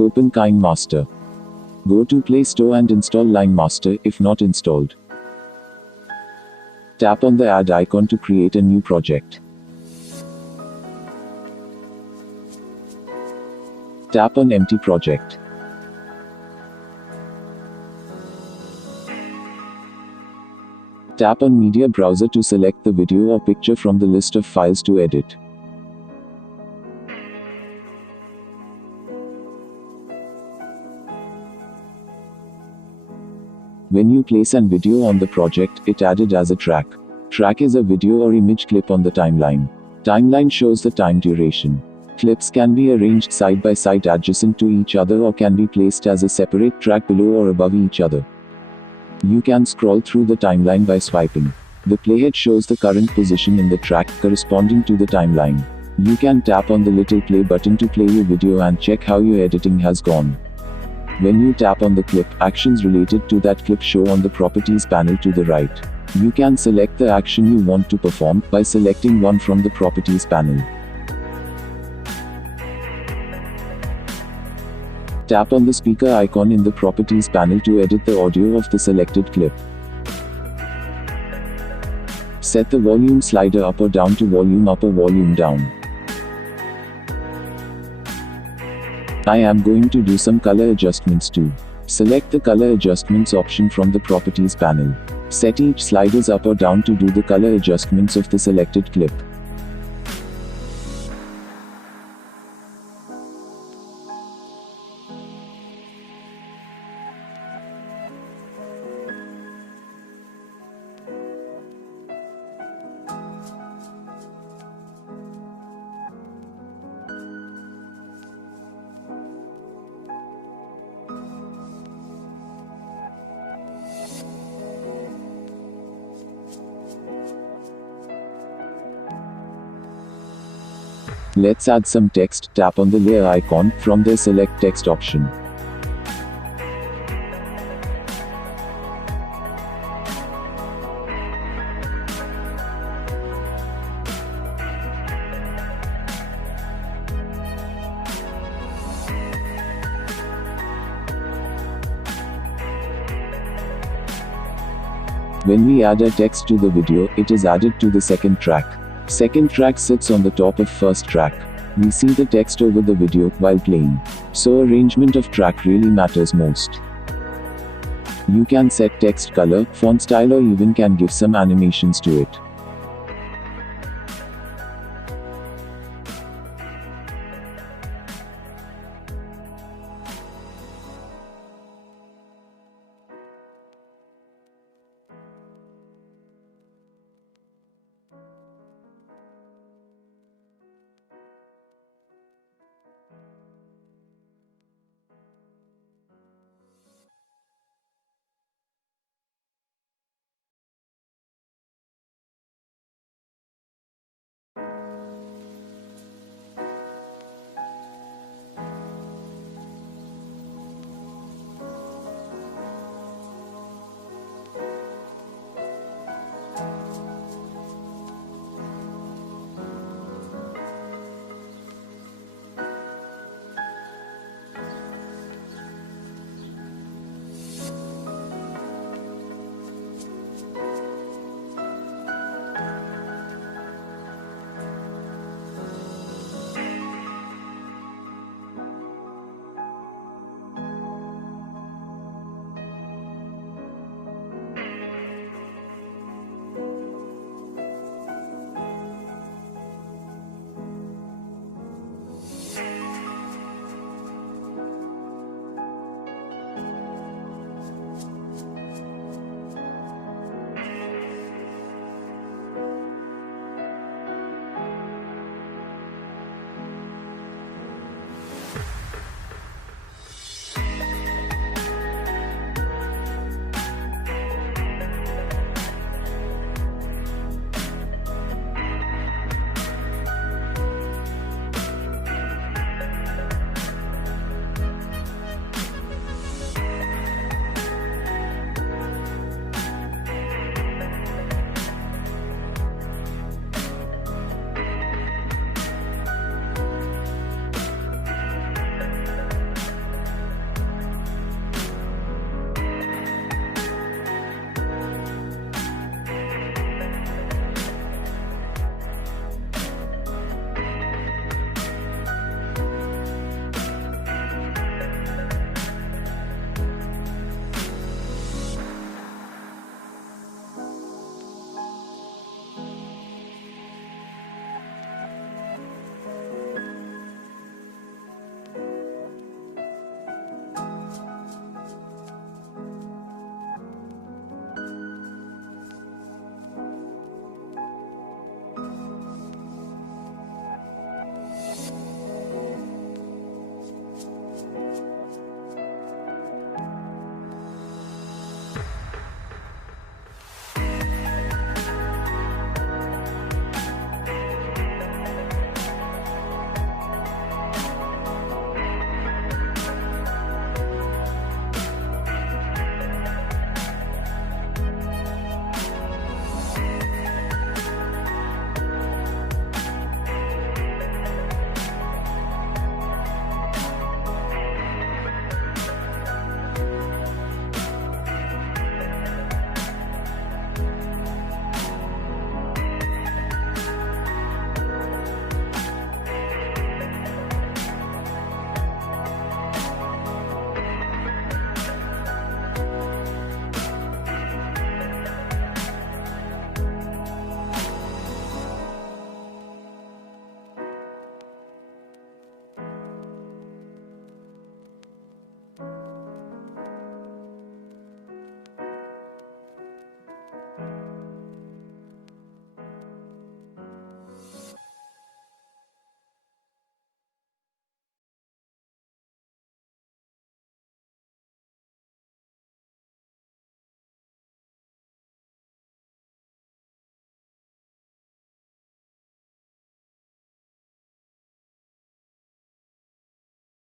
Open KineMaster. Go to Play Store and install LineMaster if not installed. Tap on the add icon to create a new project. Tap on Empty Project. Tap on Media Browser to select the video or picture from the list of files to edit. When you place an video on the project, it added as a track. Track is a video or image clip on the timeline. Timeline shows the time duration. Clips can be arranged side by side adjacent to each other or can be placed as a separate track below or above each other. You can scroll through the timeline by swiping. The playhead shows the current position in the track corresponding to the timeline. You can tap on the little play button to play your video and check how your editing has gone. When you tap on the clip, actions related to that clip show on the Properties panel to the right. You can select the action you want to perform by selecting one from the Properties panel. Tap on the speaker icon in the Properties panel to edit the audio of the selected clip. Set the volume slider up or down to volume up or volume down. I am going to do some color adjustments too. Select the color adjustments option from the Properties panel. Set each sliders up or down to do the color adjustments of the selected clip. Let's add some text. Tap on the layer icon from the select text option. When we add a text to the video, it is added to the second track. Second track sits on the top of first track. We see the text over the video while playing. So arrangement of track really matters most. You can set text color, font style or even can give some animations to it.